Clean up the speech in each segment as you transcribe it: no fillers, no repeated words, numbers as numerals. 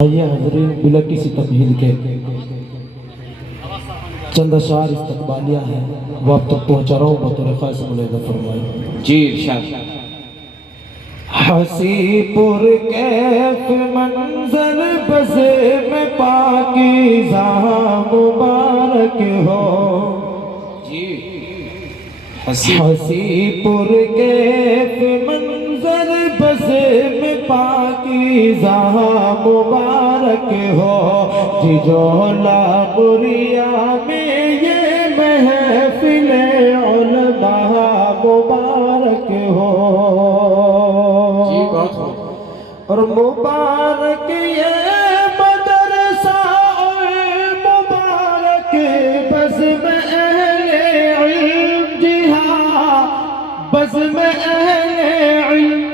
آئیے حضرین بلا کسی تمہید کے چند اشعار استقبالیہ ہیں وہ اب تک پہنچا رہا ہوں بطور خاص ملیدہ فرمائی جی ارشاد حسی پر کیف منظر بز میں پاکیزہ مبارک ہو جی حسی پر کیف منظر بز میں پاکیزہ مبارک ہو جی جولا بریا میں یہ محفل علماء مبارک ہو جی بہت ہو اور مبارک یہ مدرسہ اور مبارک بزم اہل علم جی ہاں بزم اہل علم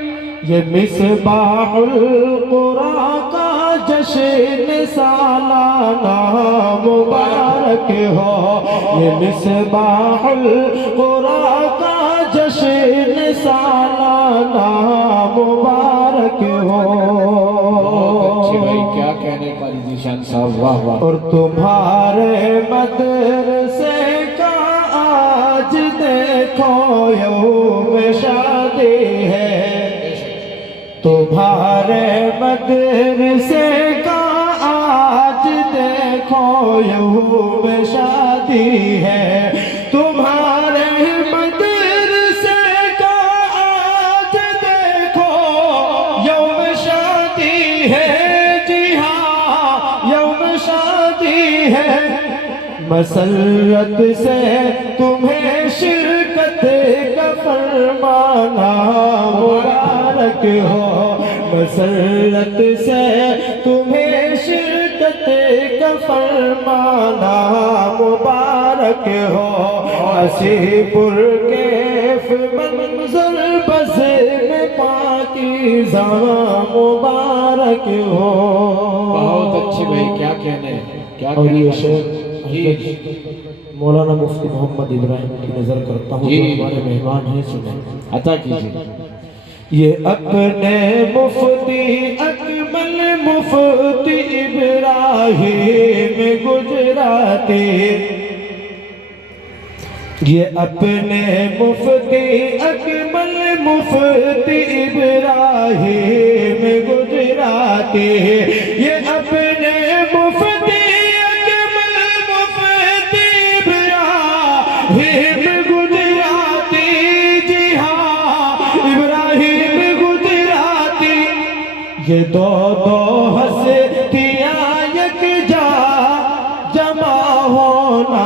یہ مصباح القرآن کا جشن سالانہ مبارک ہو یہ مصباح القرآن کا جشن سالانہ مبارک ہو بہت اچھے بھائی کیا کہنے کا ذیشان صاحب واہ واہ اور تمہارے مدرسے کا آج دیکھو یوم شادی ہے تمہارے مدرسے کا آج دیکھو یوم شادی ہے تمہارے مدرسے کا آج دیکھو یوم شادی ہے جی ہاں یوم شادی ہے مسرت سے تمہیں شرکت کا فرمانا مبارک ہو مسرت سے تمہیں شرکت کا فرمانا مبارک ہو حسی پر کیف منظر بز میں پاکیزہ مبارک ہو بہت اچھے بھائی کیا کہنے کیا اور یہ کہنے شعر مولانا مفتی محمد ابراہیم کی نظر کرتا ہوں جو ہمارے مہمان ہیں سنیں عطا کیجئے یہ اپنے مفتی اکمل مفتی ابراہیم گجراتی یہ اپنے مفتی اکمل مفتی ابراہیم گجراتی یہ اپنے مفتی گجراتی جی ہاں ابراہیم گجراتی یہ دو ہستیاں یکجا جمع ہونا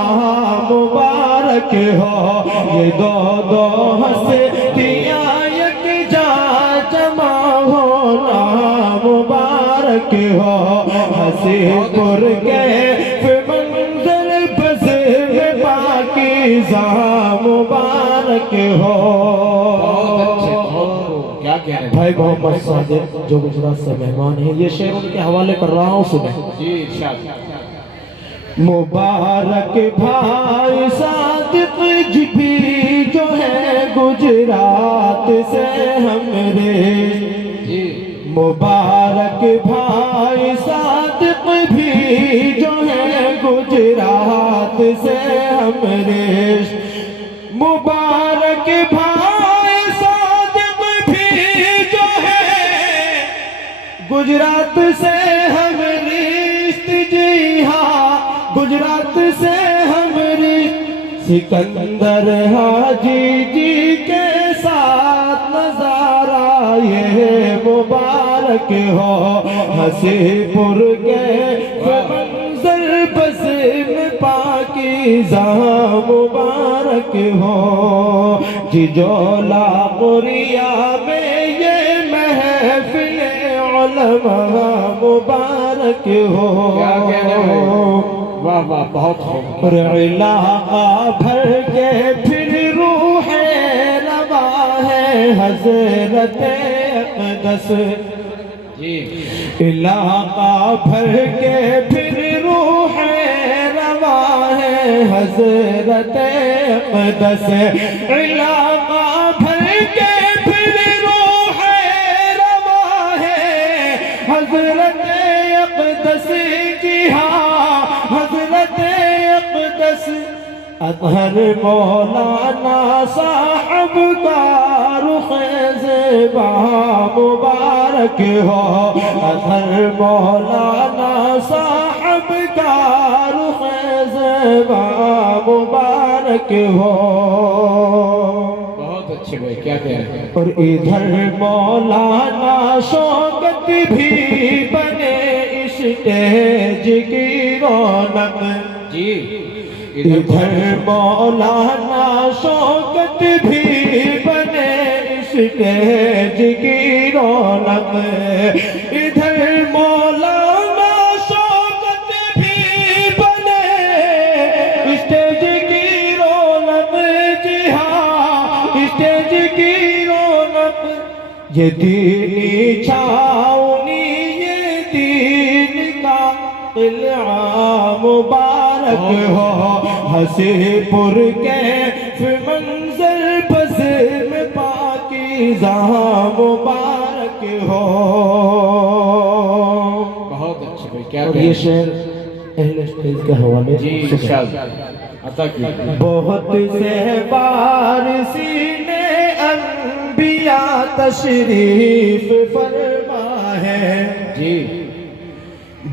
مبارک ہو یہ دو ہستیاں یکجا جمع ہونا مبارک ہو حسی پر کیف منظر بز میں پاکیزہ مبارک ہو بہت اچھے بہت کیا کہنے بھائی محمد صادق جو گجرات سے مہمان ہیں یہ شعر ان کے حوالے کر رہا ہوں سنیں جی ارشاد مبارک بھائی صادق بھی جو ہے گجرات سے ہمرے جی مبارک بھائی صادق بھی جو ہے گجرات سے ہمرے مبارک بھائی صادق بھی جو ہے گجرات سے ہم رشت جی ہاں گجرات سے ہم رشت سکندر حاجی جی کے ساتھ نظارہ یہ مبارک ہو حسی پر کیف منظر بز میں پاکیزہ مبارک ہو جی جولا بریا میں یہ محفل علماء مبارک ہو کیا کہنے بھائی واہ واہ بہت ہو اور علاقہ بھر کے پھر روح روا ہے حضرت اقدس جی علاقہ بھر کے پھر روح روا ہے حضرت اقدس علاقہ بھر کے پھر روح روا ہے حضرت اطہر مولانا صاحب کا رخ زیبا مبارک ہو، اطہر مولانا صاحب کا رخ زیبا مبارک ہو۔ بہت اچھے بھائی، کیا کہہ رہے ہیں؟ اور ادھر مولانا شوکت بھی بنے اسٹیج کی رونق، جی ادھر مولانا شوکت بھی بنے اسٹیج کی رونق، ادھر مولانا شوکت بھی بنے اسٹیج کی رونق، جی ہاں اسٹیج کی رونق، یہ دینی چھاؤنی یہ دین کا قلعہ مبارک ہو، ہنسی پر کیف منظر بزم پاکیزہ مبارک ہو۔ بہت اچھے بھائی، کیا اور کہہ یہ رہے ہیں؟ شعر اہل اسٹیج کے حوالے جی سے انشاءاللہ عطا کیجیے۔ بہت سے وارثین انبیاء تشریف فرما ہے، جی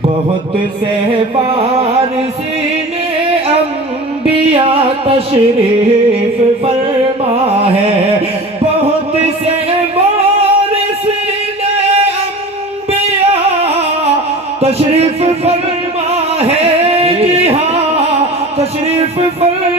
بہت سے وارثین انبیاء تشریف فرما ہے، بہت سے وارثین انبیاء تشریف فرما ہے، جی ہاں تشریف فرما